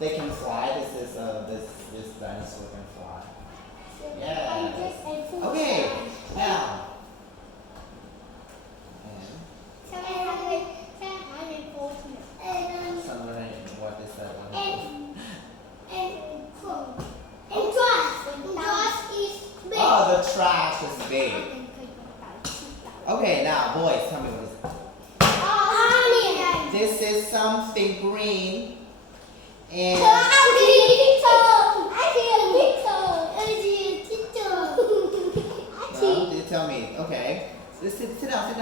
They can fly. This dinosaur can fly. Yeah. Okay. Now. What is that one? Oh, the trash is big. Okay, now boys, tell me what is it? This is something green and you tell me. Okay. Sit down.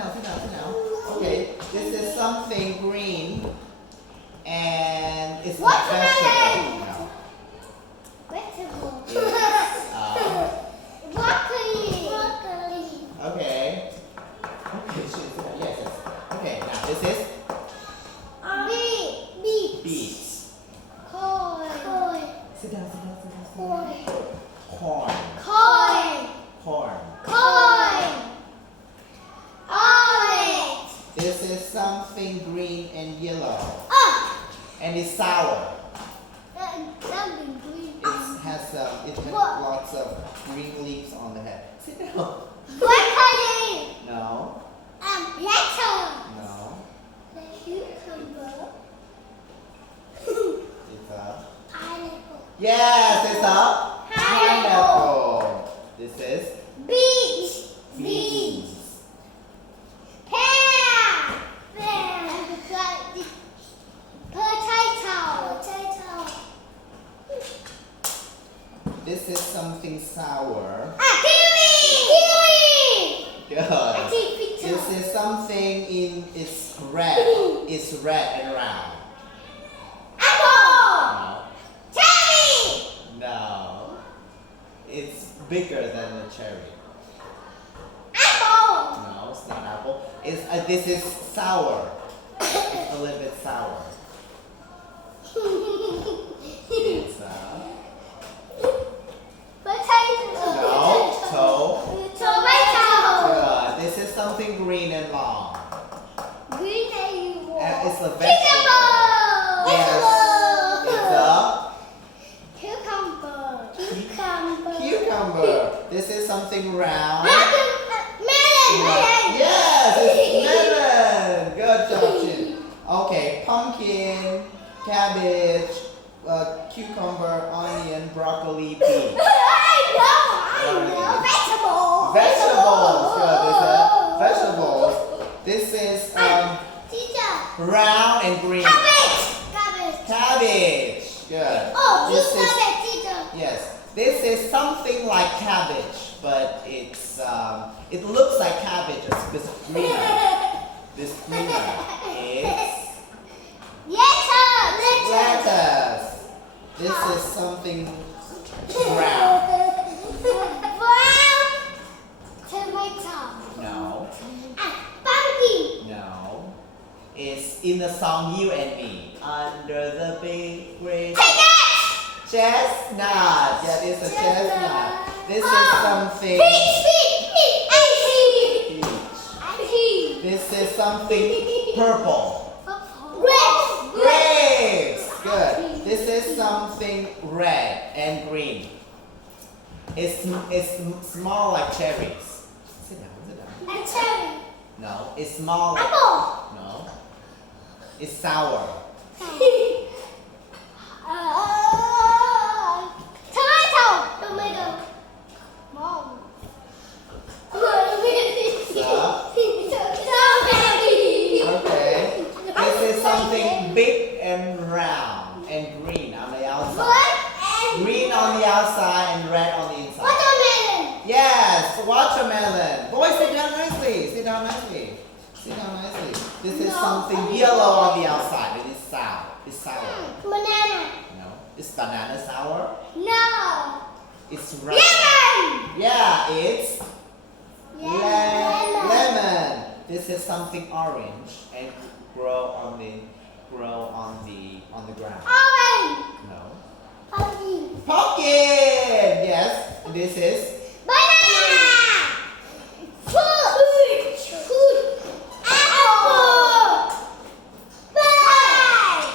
Okay, this is something green and it's not vegetable. No. Okay. Okay, yes. Okay, now this is beets. Sit down. Corn. This is something green and yellow. And it's sour. It has lots of green leaves on the head. Sit down. No. No. It's a pineapple. Yes, it's a pineapple. This is beans. This is something sour. Kiwi. Good. This is something it's red. It's red and round. Apple. No. Cherry. No. It's bigger than a cherry. Apple. No, it's not apple. This is sour. It's a little bit sour. It's tomato. This is something green and long. It's a vegetable. Yes. It's a cucumber. This is something round. Melon. Yes, it's melon. Good job, Shin. Okay, pumpkin, cabbage, cucumber, onion, broccoli, beans. Vegetables. Good. Vegetables. This is round and green. Cabbage. Good. Yes. This is something like cabbage, but it looks like cabbage, it's greener. This greener. It's lettuce. This is something brown. No. Pumpkin. No. It's in the song You and Me. Under the big great chestnut. Yeah, it's a chestnut. This is something. Peach. This is something purple. Grapes. Good. This is something red and green. It's small like cherries. Sit down. Cherry. No, it's small. Like, Apple. no. It's sour. Tomato. Mom. Okay. This is something big and round and green on the outside. Green on the outside and red on the inside. Watermelon. Yes, watermelon. Boys, sit down nicely. This is something yellow on the outside. It is sour. It's sour. Banana. No. Is banana sour? No. It's red. Lemon. Yeah, it's Lemon. lemon. This is something orange and grow on the ground. Orange. No. Pumpkin. Pumpkin. Yes. This is Banana. Fruit. Apple. Pie.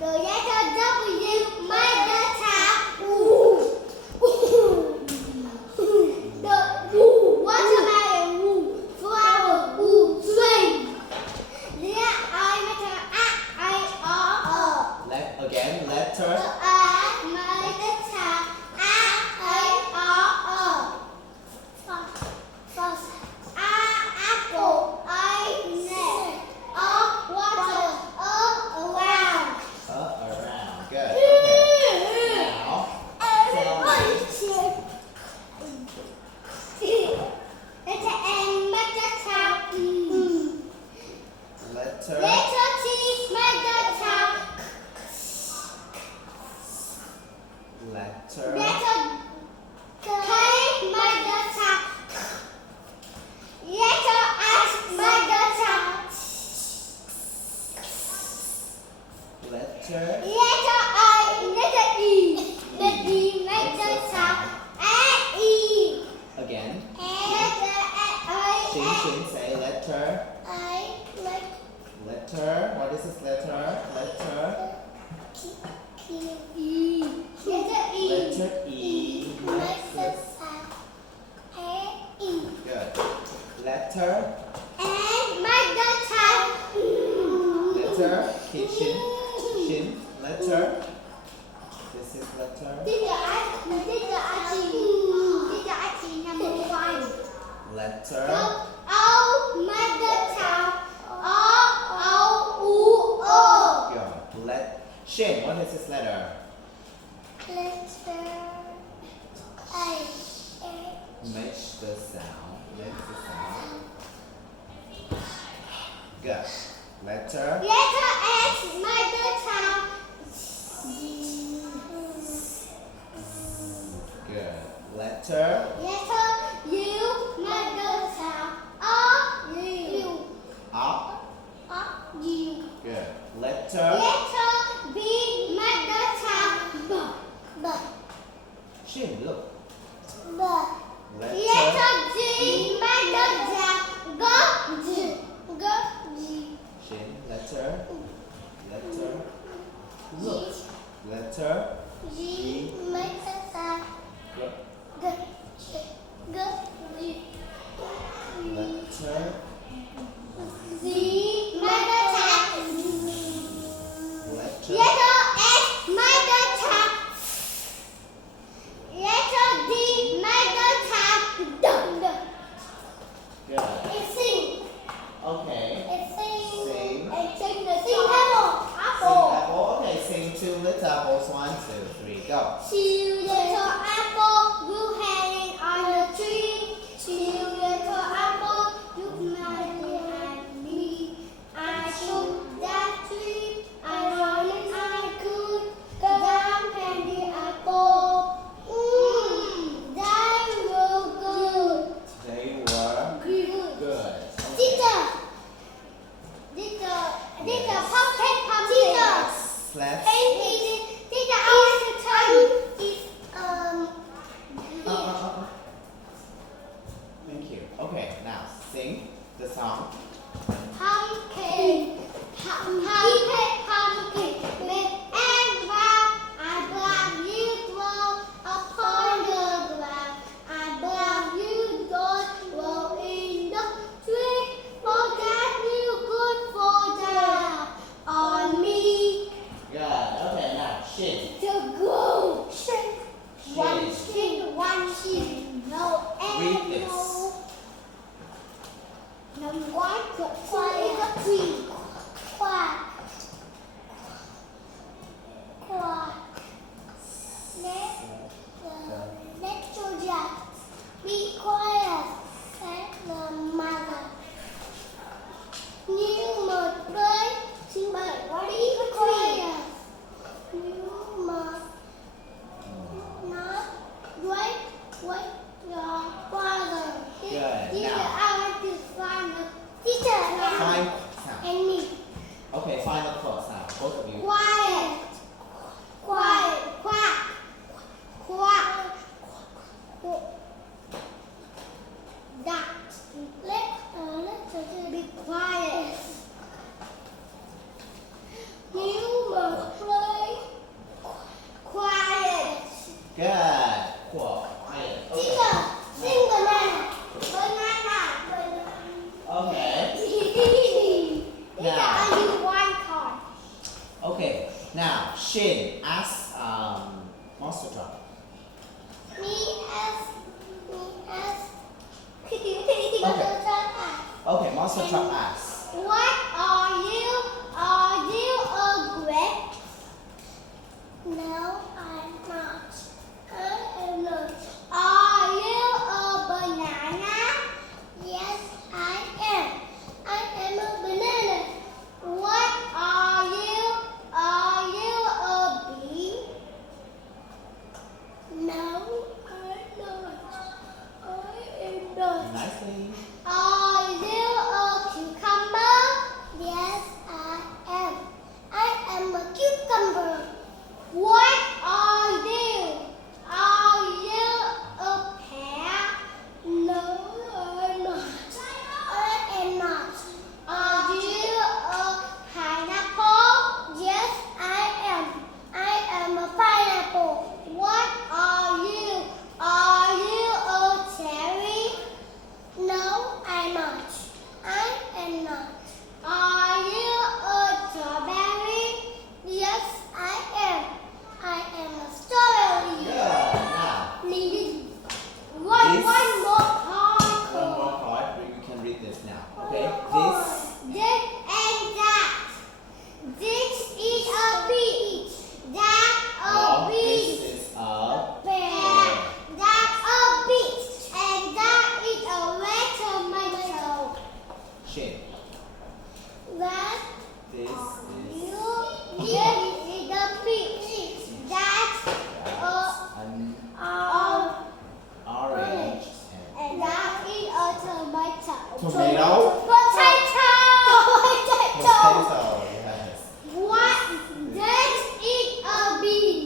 The letter W, mother child. Woo. The woo, watermelon, woo, flower, woo, swing. Letter I, letter I, Again, letter. mother child. Apple, net, water, around. Around. Good. Okay. Now, tell me. Letter N, mother child. Letter. Letter T, mother child. Letter. Letter K, mother child. Letter S, mother child. Letter. Letter I, letter E. The D, mother child. E. Again. Letter Shin, say letter. I, Letter. What is this letter? Letter. E. Letter E. Letter E. Mother child. E. Good. Letter. And mother child. Letter. Shin. Shin. Letter. This is letter. Number 1. Letter. O, mother child. O. Good. Shin, what is this letter? Letter A. Make the sound. Make the sound. Good. Letter. Letter S, mother child. Good. Letter. Letter U, mother child. U. Up. U. Good. Letter. Letter B, mother child. B. Shin, look. B. Letter. Letter G, mother child. G. G. Shin. Letter. Letter. Look. Letter. G, mother child. Good. G. G. Letter. Z, mother child. Letter. Letter S, mother child. Letter D, mother child. Good. It sing. Okay. It sing. Sing. It sing the sing apple. Sing Apple. apple. Okay, sing 2 little apples. 1, 2, 3, go. 2 little apple grew hanging on the tree. 2 little apple looked mighty at me. I took that tree. I wanted I could go down candy apple. They were good. They were Good. good. Teacher. Teacher, pumpkin. Teacher. Let's. Teacher, I want to tell you is Thank you. Okay, now sing the song. pumpkin. Pumpkin. Make and brown. I believe you grow upon the ground. I believe you don't grow in the tree. Forget you could fall down on me. Good. Okay, now Shin. The Now, Shin, ask Monster Truck. Okay, Monster Truck asks. What are you? Are you a grape? No, I'm not. I am not. Are you a banana? Yes, I am. I am a banana. What are you? Are you a bee? No, I'm not. I am not. Nicely. Are you a cucumber? Yes, I am. I am a cucumber. What are you? Are you a pear? No, I'm not. I am not. Are you a pineapple? Yes, I am. I am a pineapple. What are you? Are you a cherry? No, I'm not. I am not. Are you a strawberry? Yes, I am. I am a strawberry. Good. Now, One more one card. more card. You can read this now. Okay. This and that. This is a peach. That a peach. This is a Pear. That's a peach. And that is a watermelon. Shin. That This is this is a peach. That's an orange. orange And that is a tomato. Tomato? Potato. potato. Yes. What? That is a bean.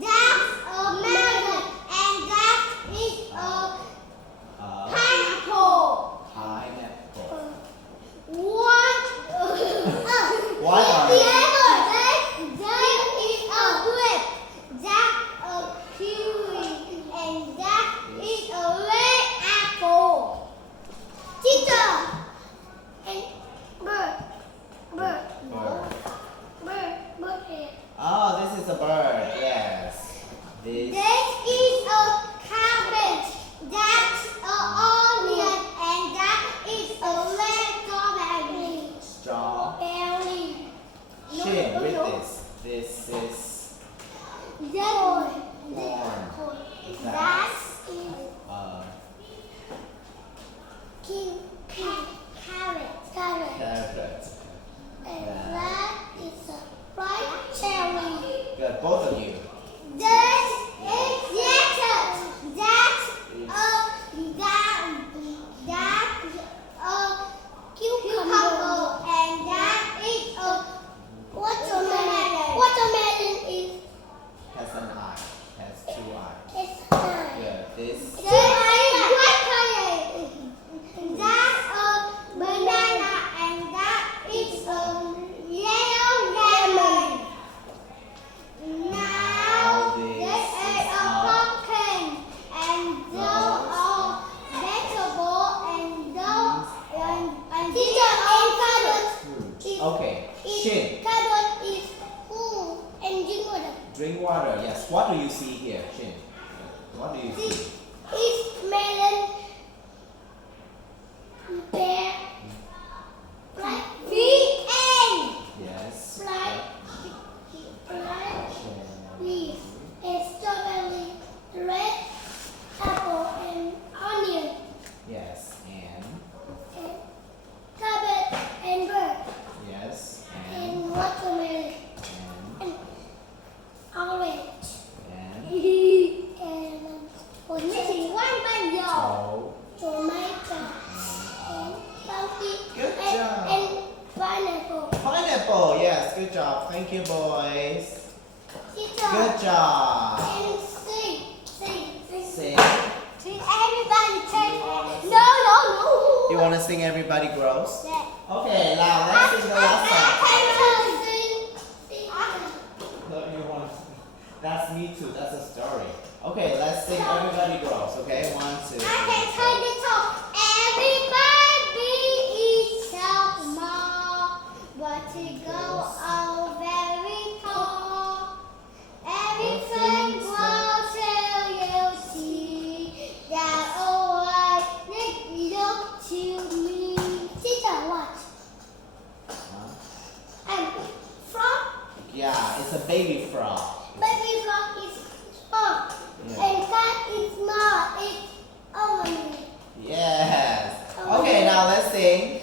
That's a melon. And that is a pineapple. Pineapple. What? What are they? That is a grape. That's a kiwi. And that is a red apple. Teacher. And bird. Bird. No. Bird. Bird here. Oh, this is a bird. Yes. This. This is a cabbage. That's an onion. And that is a red strawberry. Straw. Berry. Shin, read this. This is Corn. corn. That's carrot. carrot. And that is a fried cherry. Good. Both of you. This is lettuce. That's a cucumber. And that is a watermelon. Watermelon is Has an eye. Has two eyes. it's Good. This. what color? That's a banana. And that is a yellow lemon. Now this is a pumpkin, and those are vegetables, and those and teacher and carrot. Fruit. Okay. Shin. Carrot is food and drink water. Drink water. Yes. What do you see here, Shin? What do you This see? is melon, pear, like and Yes. leaf, and strawberry, red apple, and onion, Yes. And. and cabbage, and bird, Yes. and watermelon, And. and orange, And. and So. tomato, and pumpkin, Good and, job. and pineapple. Pineapple. Yes. Good job. Thank you, boys. Teacher, Good job. and sing. Sing. Sing everybody take No. You want to sing Everybody Grows? Yeah. Okay, now let's sing the last song. Sing. No, you want to. That's me too. That's a story. Okay, let's sing Everybody Grows. Okay, 1, 2, 3. I can turn the top. Everybody is so small, but to go all very Yeah, it's a baby frog. Baby frog is small. Yeah. And cat is small. It's only. Yes. Okay, now let's sing.